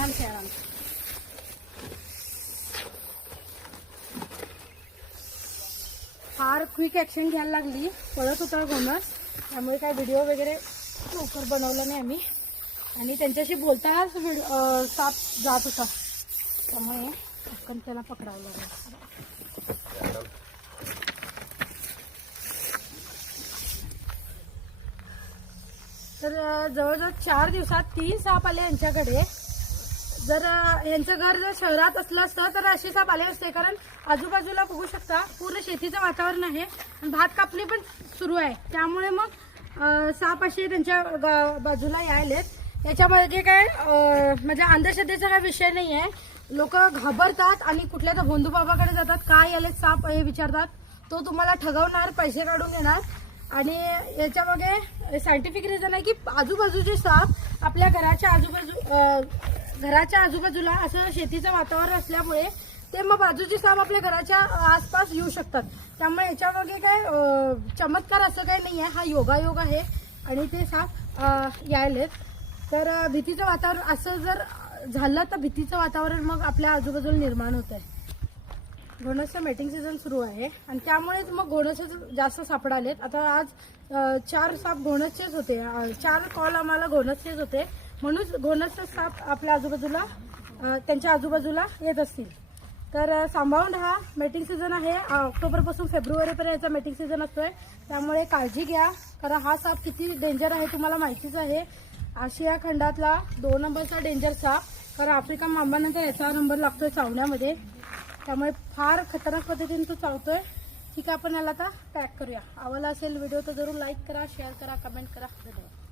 छान खेळणार. फार क्विक ॲक्शन घ्यायला लागली, पळत होता घोणस, त्यामुळे काय व्हिडिओ वगैरे लवकर बनवला नाही आम्ही. आणि त्यांच्याशी बोलताच साप जात होता, त्यामुळे पटकन त्याला पकडावं लागलं. तर जवळजवळ 4 दिवसात 3 साप आले यांच्याकडे. जर यांचं घर जर शहरात असलं असतं तर असे साप आले असते, कारण आजूबाजूला बघू शकता पूर्ण शेतीचं वातावरण आहे आणि भात कापणी पण सुरू आहे, त्यामुळे मग साप असे त्यांच्या बाजूला यायलेत. याच्यामध्ये काय म्हणजे अंधश्रद्धेचा काही विषय नाही आहे. लोक घाबरतात आणि कुठल्या तर भोंदू बाबाकडे जातात, काय याले साप हे विचारतात, तो तुम्हाला ठगवणार, पैसे काढून घेणार. आणि याच्यामागे सायंटिफिक रिझन आहे की आजूबाजूचे साप आपल्या घराच्या आजूबाजूला असं शेतीचं वातावरण असल्यामुळे ते मग बाजूचे साप आपल्या घराच्या आसपास येऊ शकतात. त्यामुळे याच्यामागे काय चमत्कार असं काही नाही आहे, हा योगायोग आहे आणि ते साप यायलेत. तर भीतीचं वातावरण असं जर झालं तर भीतीचं वातावरण मग आपल्या आजूबाजूला निर्माण होत आहे. घोणसचं मेटिंग सीझन सुरू आहे आणि त्यामुळेच मग घोणस जास्त सापडालेत. आता आज 4 साप घोणसचेच होते, 4 कॉल आम्हाला घोणसचेच होते, म्हणून घोणसचे साप आपल्या आजूबाजूला त्यांच्या आजूबाजूला येत असतील. तर सांभाळून राहा. मेटिंग सीझन आहे, ऑक्टोबरपासून फेब्रुवारीपर्यंत याचा मेटिंग सीझन असतोय, त्यामुळे काळजी घ्या. कारण हा साप किती डेंजर आहे तुम्हाला माहितीच आहे. आशिया खंडातला 2 नंबरचा डेंजर साप, कारण आफ्रिका मांबानंतर याचा नंबर लागतोय चावण्यामध्ये, त्यामुळे फार खतरनाक पद्धतीने तो चावतोय. ठीक आहे, आपण याला आता पॅक करूया. आवडला असेल व्हिडिओ तर जरूर लाईक करा, शेअर करा, कमेंट करा. धन्यवाद.